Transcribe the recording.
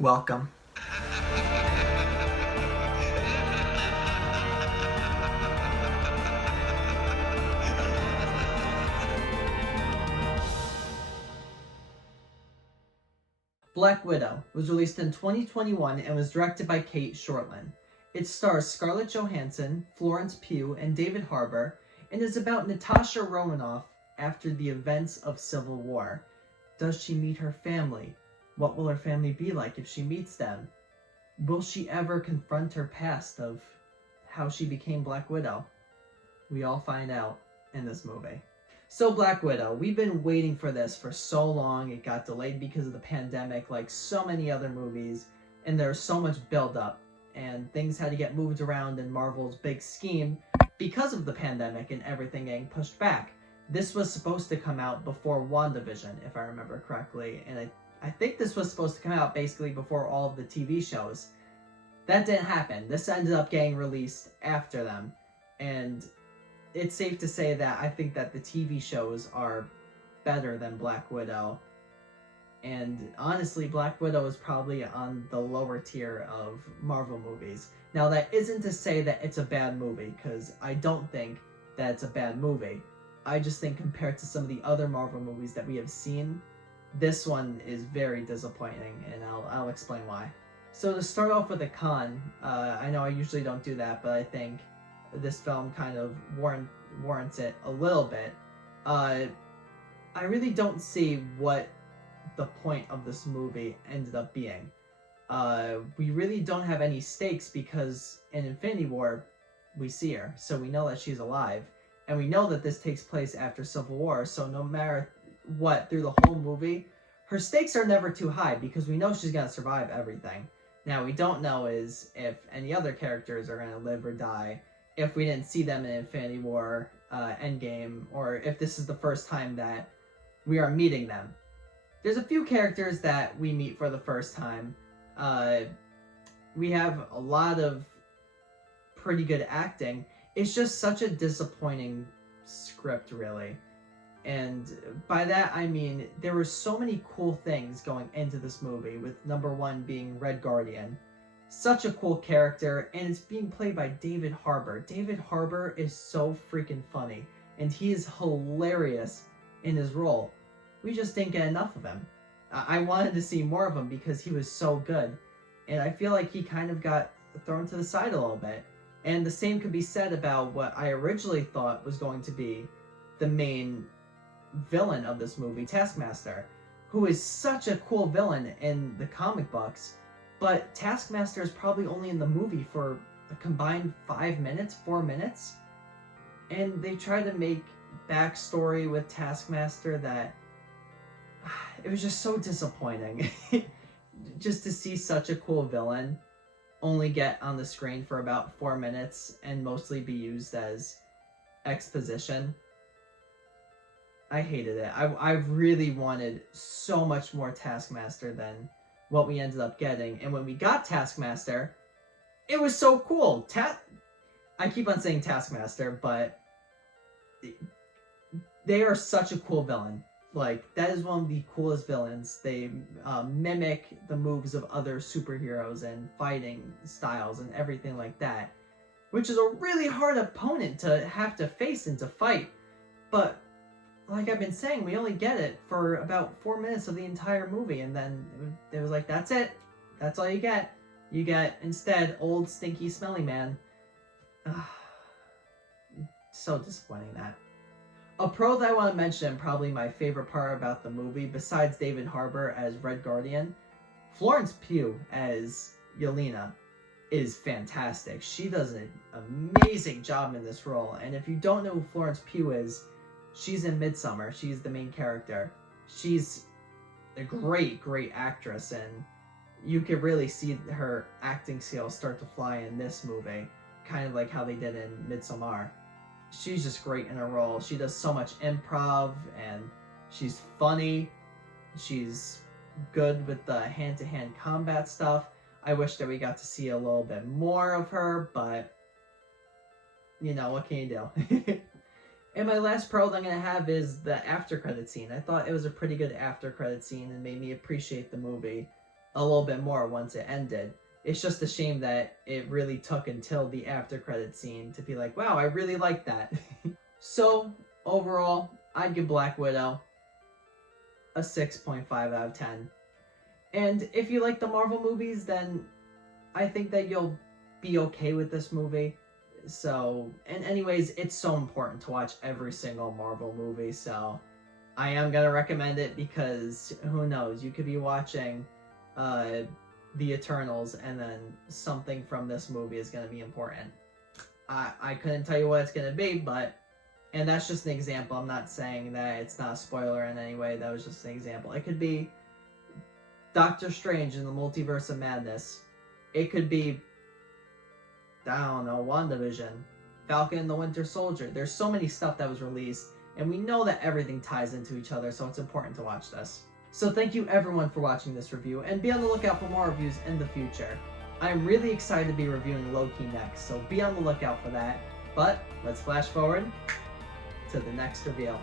Welcome. Black Widow was released in 2021 and was directed by Cate Shortland. It stars Scarlett Johansson, Florence Pugh, and David Harbour, and is about Natasha Romanoff after the events of Civil War. Does she meet her family? What will her family be like if she meets them? Will she ever confront her past of how she became Black Widow? We all find out in this movie. So Black Widow, we've been waiting for this for so long. It got delayed because of the pandemic, like so many other movies, and there's so much build-up, and things had to get moved around in Marvel's big scheme because of the pandemic and everything getting pushed back. This was supposed to come out before WandaVision, if I remember correctly, and I think this was supposed to come out basically before all of the TV shows. That didn't happen. This ended up getting released after them, and it's safe to say that I think that the TV shows are better than Black Widow. And honestly, Black Widow is probably on the lower tier of Marvel movies. Now, that isn't to say that it's a bad movie, because I don't think that it's a bad movie. I just think compared to some of the other Marvel movies that we have seen, this one is very disappointing, and I'll explain why. So to start off with a con, I know I usually don't do that, but I think this film kind of warrants it a little bit. I really don't see what the point of this movie ended up being. We really don't have any stakes because in Infinity War, we see her, so we know that she's alive, and we know that this takes place after Civil War, so no matter what, through the whole movie, her stakes are never too high because we know she's gonna survive everything. Now, we don't know is if any other characters are gonna live or die, if we didn't see them in Infinity War, Endgame, or if this is the first time that we are meeting them. There's a few characters that we meet for the first time. We have a lot of pretty good acting. It's just such a disappointing script, really. And by that, I mean, there were so many cool things going into this movie, with number one being Red Guardian. Such a cool character, and it's being played by David Harbour. David Harbour is so freaking funny, and he is hilarious in his role. We just didn't get enough of him. I wanted to see more of him because he was so good, and I feel like he kind of got thrown to the side a little bit. And the same could be said about what I originally thought was going to be the main villain of this movie, Taskmaster, who is such a cool villain in the comic books. But Taskmaster is probably only in the movie for a combined 4 minutes. And they try to make backstory with Taskmaster that it was just so disappointing. Just to see such a cool villain only get on the screen for about 4 minutes and mostly be used as exposition. I hated it. I really wanted so much more Taskmaster than what we ended up getting. And when we got Taskmaster, it was so cool. I keep on saying Taskmaster, but they are such a cool villain. Like, that is one of the coolest villains. They mimic the moves of other superheroes and fighting styles and everything like that, which is a really hard opponent to have to face and to fight. But like I've been saying, we only get it for about 4 minutes of the entire movie, and then it was like, that's it. That's all you get. You get, instead, old, stinky, smelly man. So disappointing, that. A pro that I want to mention, probably my favorite part about the movie, besides David Harbour as Red Guardian, Florence Pugh as Yelena is fantastic. She does an amazing job in this role, and if you don't know who Florence Pugh is, she's in Midsommar. She's the main character. She's a great actress, and you could really see her acting skills start to fly in this movie, kind of like how they did in Midsommar. She's just great in her role. She does so much improv, and she's funny. She's good with the hand-to-hand combat stuff. I wish that we got to see a little bit more of her, but you know, what can you do? And my last pro that I'm going to have is the after credit scene. I thought it was a pretty good after credit scene and made me appreciate the movie a little bit more once it ended. It's just a shame that it really took until the after credit scene to be like, wow, I really like that. So overall, I'd give Black Widow a 6.5 out of 10. And if you like the Marvel movies, then I think that you'll be okay with this movie. So, and anyways, it's so important to watch every single Marvel movie, so I am going to recommend it because who knows, you could be watching The Eternals and then something from this movie is going to be important. I couldn't tell you what it's going to be, but, and that's just an example. I'm not saying that it's not a spoiler in any way. That was just an example. It could be Doctor Strange in the Multiverse of Madness. It could be, I don't know, WandaVision, Falcon and the Winter Soldier. There's so many stuff that was released, and we know that everything ties into each other, so it's important to watch this. So thank you everyone for watching this review, and be on the lookout for more reviews in the future. I am really excited to be reviewing Loki next, so be on the lookout for that. But let's flash forward to the next reveal.